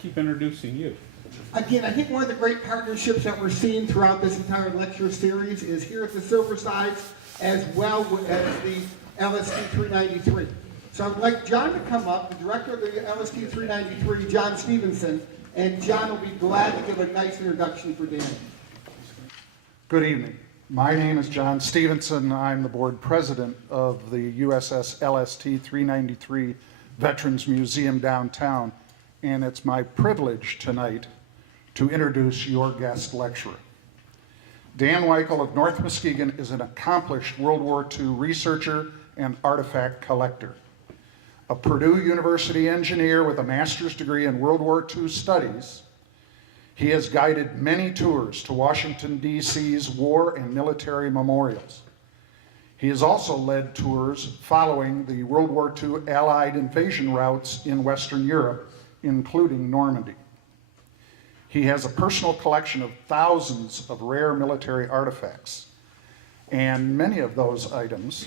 keep introducing you. Again, I think one of the great partnerships that we're seeing throughout this entire lecture series is here at the Silversides as well as the LST-393. So I'd like John to come up, the director of the LST-393, John Stevenson, and John will be glad to give a nice introduction for Dan. Good evening. My name is John Stevenson. I'm the board president of the USS LST-393 Veterans Museum downtown, and it's my privilege tonight to introduce your guest lecturer. Dan Weikel of North Muskegon is an accomplished World War II researcher and artifact collector. A Purdue University engineer with a master's degree in World War II studies, he has guided many tours to Washington, D.C.'s war and military memorials. He has also led tours following the World War II Allied invasion routes in Western Europe, including Normandy. He has a personal collection of thousands of rare military artifacts, and many of those items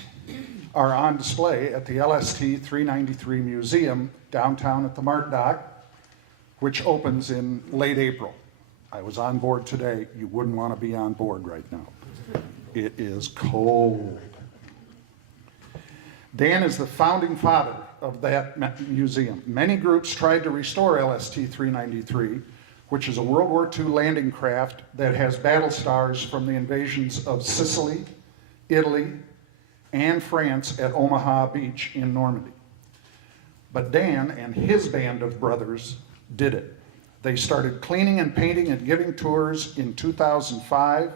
are on display at the LST-393 Museum downtown at the Mart Dock, which opens in late April. I was on board today. You wouldn't want to be on board right now. It is cold. Dan is the founding father of that museum. Many groups tried to restore LST-393, which is a World War II landing craft that has battle stars from the invasions of Sicily, Italy, and France at Omaha Beach in Normandy. But Dan and his band of brothers did it. They started cleaning and painting and giving tours in 2005,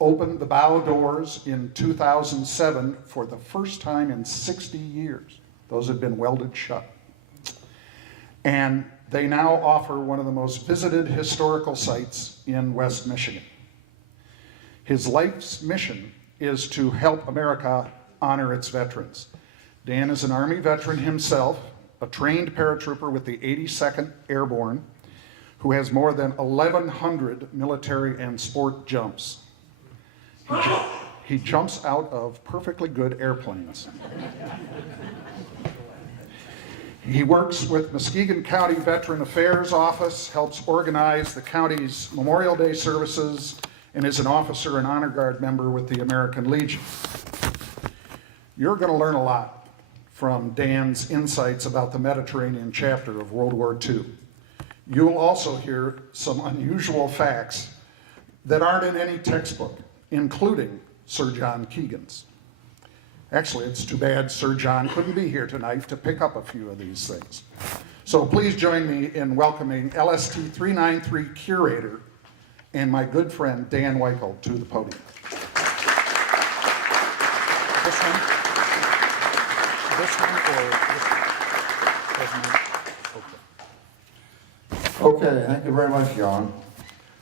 opened the bow doors in 2007 for the first time in 60 years. Those had been welded shut. And they now offer one of the most visited historical sites in West Michigan. His life's mission is to help America honor its veterans. Dan is an Army veteran himself, a trained paratrooper with the 82nd Airborne, who has more than 1,100 military and sport jumps. He jumps out of perfectly good airplanes. He works with Muskegon County Veteran Affairs Office, helps organize the county's Memorial Day services, and is an officer and honor guard member with the American Legion. You're going to learn a lot from Dan's insights about the Mediterranean chapter of World War II. You'll also hear some unusual facts that aren't in any textbook, including Sir John Keegan's. Actually, it's too bad Sir John couldn't be here tonight to pick up a few of these things. So please join me in welcoming LST-393 Curator and my good friend Dan Weikel to the podium. This one? This one or this one? Okay, thank you very much, John.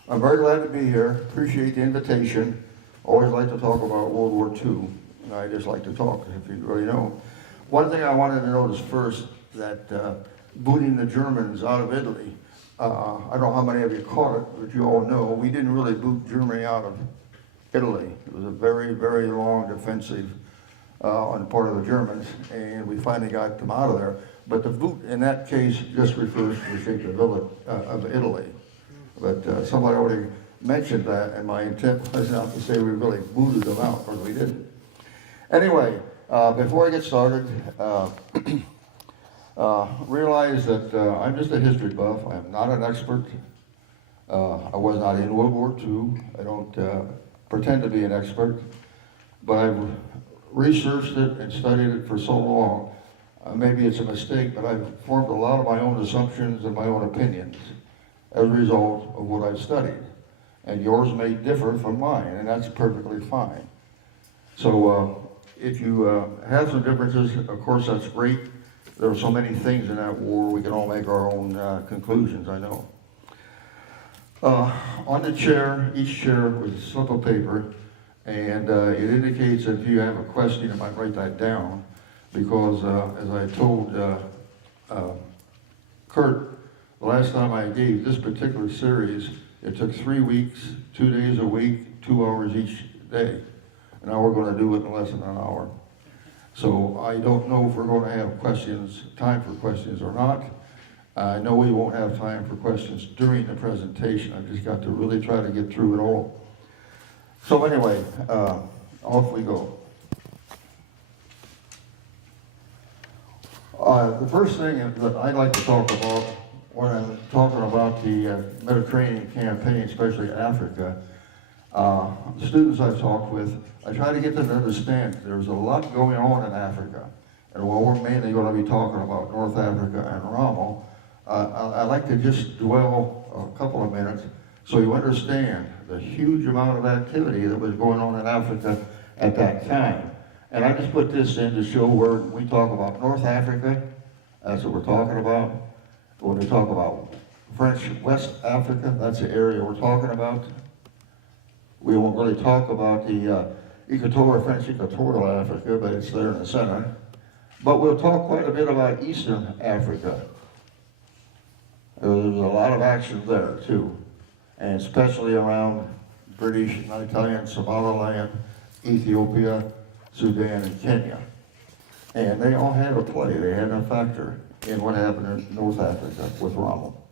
I'm very glad to be here. Appreciate the invitation. Always like to talk about World War II. I just like to talk, if you really know. One thing I wanted to notice first, that booting the Germans out of Italy, I don't know how many of you caught it, but you all know, we didn't really boot Germany out of Italy. It was a very, very long defensive on the part of the Germans, and we finally got them out of there. But the boot in that case just refers to the shape of Italy. But somebody already mentioned that, and my intent was not to say we really booted them out, because we didn't. Anyway, before I get started, realize that I'm just a history buff. I'm not an expert. I was not in World War II. I don't pretend to be an expert, but I've researched it and studied it for so long. Maybe it's a mistake, but I've formed a lot of my own assumptions and my own opinions as a result of what I've studied. And yours may differ from mine, and that's perfectly fine. So if you have some differences, of course, that's great. There are so many things in that war, we can all make our own conclusions, I know. On the chair, each chair was a slip of paper, and it indicates that if you have a question, you might write that down, because as I told Kurt, the last time I gave this particular series, it took 3 weeks, 2 days a week, 2 hours each day. And now we're going to do it in less than an hour. So I don't know if we're going to have questions, time for questions or not. I know we won't have time for questions during the presentation. I've just got to really try to get through it all. So anyway, off we go. The first thing that I'd like to talk about when I'm talking about the Mediterranean campaign, especially Africa, the students I've talked with, I try to get them to understand there's a lot going on in Africa. And while we're mainly going to be talking about North Africa and Rommel, I'd like to just dwell a couple of minutes so you understand the huge amount of activity that was going on in Africa at that time. And I just put this in to show where we talk about North Africa, that's what we're talking about. When we talk about French West Africa, that's the area we're talking about. We won't really talk about the French Equatorial Africa, but it's there in the center. But we'll talk quite a bit about Eastern Africa. There's a lot of action there too, and especially around British and Italian Somaliland, Ethiopia, Sudan, and Kenya. And they all had a play, they had a factor in what happened in North Africa with Rommel.